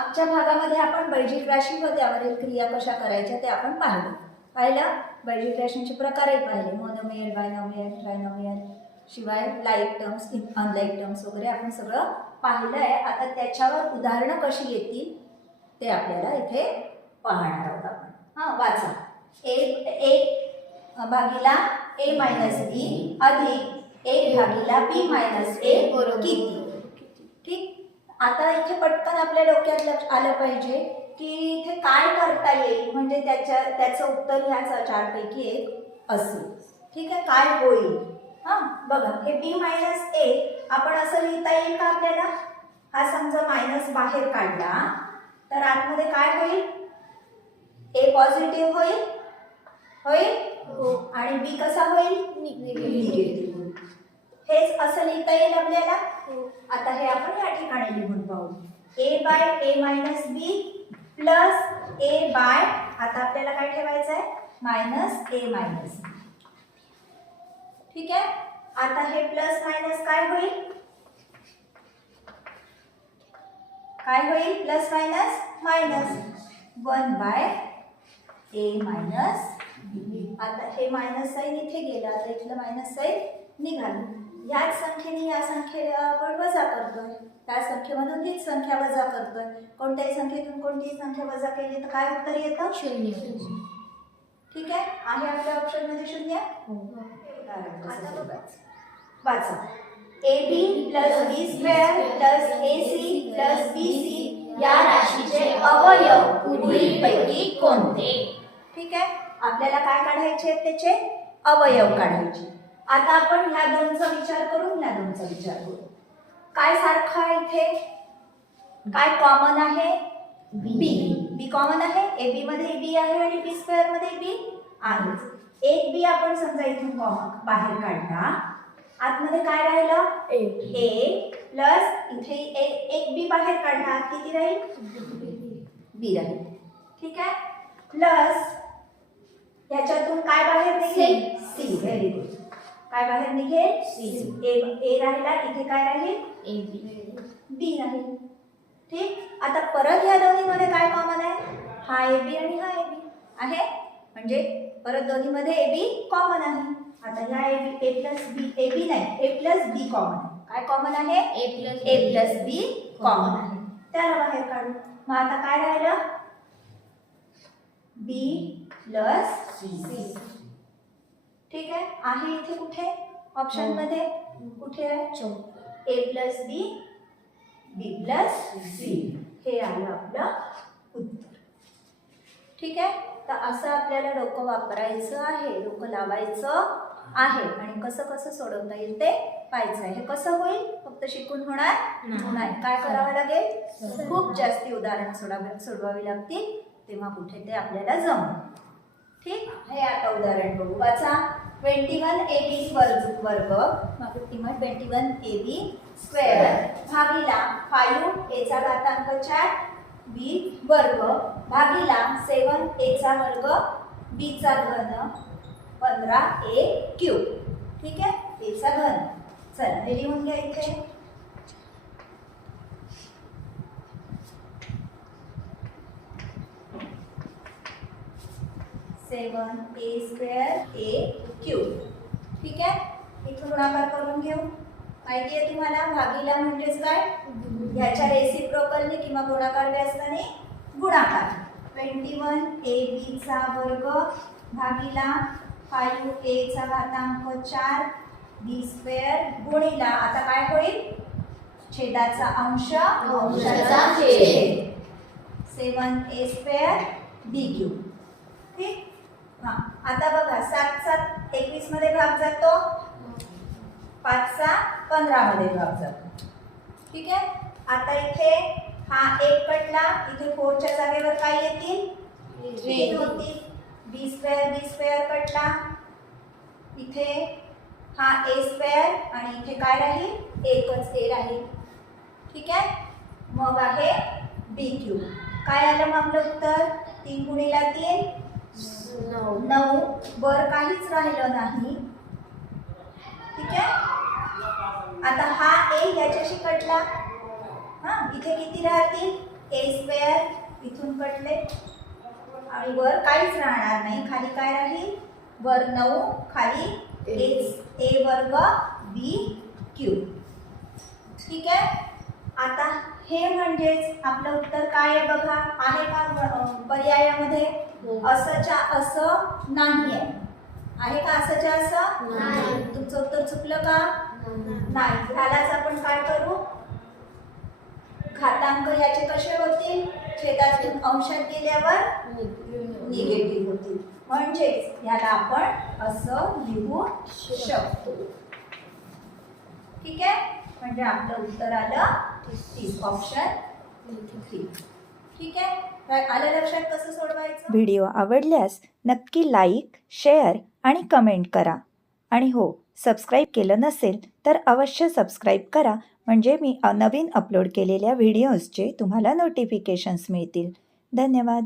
मागच्या भागामध्ये आपण बैजिक राशी व त्यावरील क्रिया कशा करायच्या ते आपण पाहिलं. बैजिक राशींचे प्रकारही पाहिले, मोनोमियल, बायनॉमियल, ट्रायनॉमियल, शिवाय लाईक टर्म्स, अनलाईक टर्म्स वगैरे आपण सगळं पाहिलं आहे. आता त्याच्यावर उदाहरणं कशी येतील ते आपल्याला इथे पाहणार आहोत आपण. वाचा. एक भागीला a मायनस बी अधिक 1 भागीला b मायनस a किती. ठीक. आता इथे पटकन आपल्या डोक्यात आलं पाहिजे की इथे काय करता येईल, म्हणजे त्याचं उत्तर ह्या चारपैकी एक असेल. ठीक आहे. काय होईल बघा. हे b मायनस a आपण असं लिहिता येईल का आपल्याला? हा समजा मायनस बाहेर काढला तर आतमध्ये काय होईल? a पॉझिटिव्ह होईल आणि b कसा होईल? निगेटिव्ह. हेच असं लिहिता येईल आपल्याला. आता हे आपण या ठिकाणी लिहून पाहू. a by a minus B plus a by, आता आपल्याला काय ठेवायचं आहे? Minus a minus B. ठीक आहे. आता हे प्लस मायनस काय होईल? Plus minus minus 1 by a minus B. आता हे मायनस साइन इथे गेला, आता इथलं मायनस साइन निघालं. ह्याच संख्येने या संख्येला आपण वजा करतोय, त्या संख्येमधून हीच संख्या वजा करतोय. कोणत्याही संख्येतून कोणतीही संख्या वजा केली तर काय उत्तर येतं? 0. ठीक आहे. आपल्या ऑप्शन मध्ये 0. वाचा. ab plus B square plus ac plus bc या राशीचे अवयव पुढीलपैकी कोणते? ठीक आहे. आपल्याला काय काढायचे? त्याचे अवयव काढायचे. आता आपण ह्या दोनचा विचार करू, ह्या दोनचा विचार करू. काय सारखं आहे इथे? काय कॉमन आहे? बी कॉमन आहे. ए बी मध्ये बी आहे आणि बी स्क्वेअर मध्ये बी आहे. एक बी आपण समजा इथून कॉमन बाहेर काढला, आतमध्ये काय राहिलं? ए प्लस इथे एक बी बाहेर काढला, किती राहील? बी राहील. ठीक आहे. प्लस याच्यातून काय बाहेर निघेल? सी. Very good. काय बाहेर निघेल? सी. ए राहिला, इथे काय राहील? बी राहील. ठीक. आता परत ह्या दोन्हीमध्ये काय कॉमन आहे? हा ए बी आणि हा ए बी आहे, म्हणजे परत दोन्हीमध्ये ए बी कॉमन आहे. आता ह्या ए प्लस बी, ए बी नाही, ए प्लस बी कॉमन आहे. काय कॉमन आहे? ए प्लस बी कॉमन आहे. त्याला बाहेर काढू. मग आता काय राहिलं? बी प्लस सी. ठीक आहे इथे कुठे ऑप्शन मध्ये कुठे आहे? ए प्लस बी, बी प्लस सी. हे आहे आपलं उत्तर. ठीक आहे. तर असं आपल्याला डोकं वापरायचं आहे, डोकं लावायचं आहे आणि कसं कसं सोडवता येईल ते पाहायचं आहे. हे कसं होईल? फक्त शिकून होणार नाही. काय करावं लागेल? खूप जास्ती उदाहरणं सोडवावी लागतील, तेव्हा कुठे ते आपल्याला जमेल. ठीक. हे आता उदाहरण बघू. वाचा. 21 ab वर्ग 21 ab स्क्वेअर भागीला 5 a चा घातांक 4 b वर्ग भागीला 7 a चा वर्ग b चा घन 15 a क्यूब. ठीक आहे. a चा घन. चला हे लिहून घ्या इथे. a square a cube. ठीक आहे. इथून गुणाकार करून घेऊ. माहिती आहे तुम्हाला भागीला म्हणजेच काय? ह्याच्या रेसिप्रोकलने किंवा गुणाकार व्यस्ताने गुणाकार. 21 ab चा वर्ग भागीला 5 a चा घातांक 4 b स्क्वेअर गुणिला, आता काय होईल? छेदाचा अंश अंशाचा छेद 7a स्क्वेअर b क्यूब. ठीक. आता बघा 7 7 21 मध्ये भाग जातो, 5 6 15 मध्ये भाग जातो. ठीक आहे. आता इथे हा 1 कटला, इथे 4 च्या जागेवर काय येतील? 3 होतील. बी स्क्वेअर कटला, इथे हा ए स्क्वेअर आणि इथे काय राहील? एकच ए राहील. ठीक आहे. मग आहे बी क्यूब. काय आलं मग आपलं उत्तर? 3 गुणिला 3 9. वर काहीच राहिलं नाही. ठीक आहे. आता हा ए याच्याशी कटला, इथे किती राहतील? ए स्क्वेअर इथून कटले आणि वर काहीच राहणार नाही. खाली काय राहील? वर 9, खाली ए वर्ग बी क्यूब. ठीक आहे. आता हे म्हणजेच आपलं उत्तर काय आहे बघा. आहे का पर्यायामध्ये? असंच्या असं नाही आहे. आहे का असंच्या असं? नाही. तुमचं उत्तर चुकलं का? नाही. ह्यालाच आपण काय करू? घातांक याचे कसे होतील? छेदातून अंशात गेल्यावर निगेटिव्ह होतील. म्हणजेच याला आपण असं लिहू शकतो. ठीक आहे. म्हणजे आपलं उत्तर आलं 30 ऑप्शन 3. ठीक आहे. आलं लक्षात कसं सोडवायचं? व्हिडिओ आवडल्यास नक्की लाईक, शेअर आणि कमेंट करा. आणि हो, सबस्क्राईब केलं नसेल तर अवश्य सबस्क्राईब करा, म्हणजे मी नवीन अपलोड केलेल्या व्हिडिओजचे तुम्हाला नोटिफिकेशन्स मिळतील. धन्यवाद.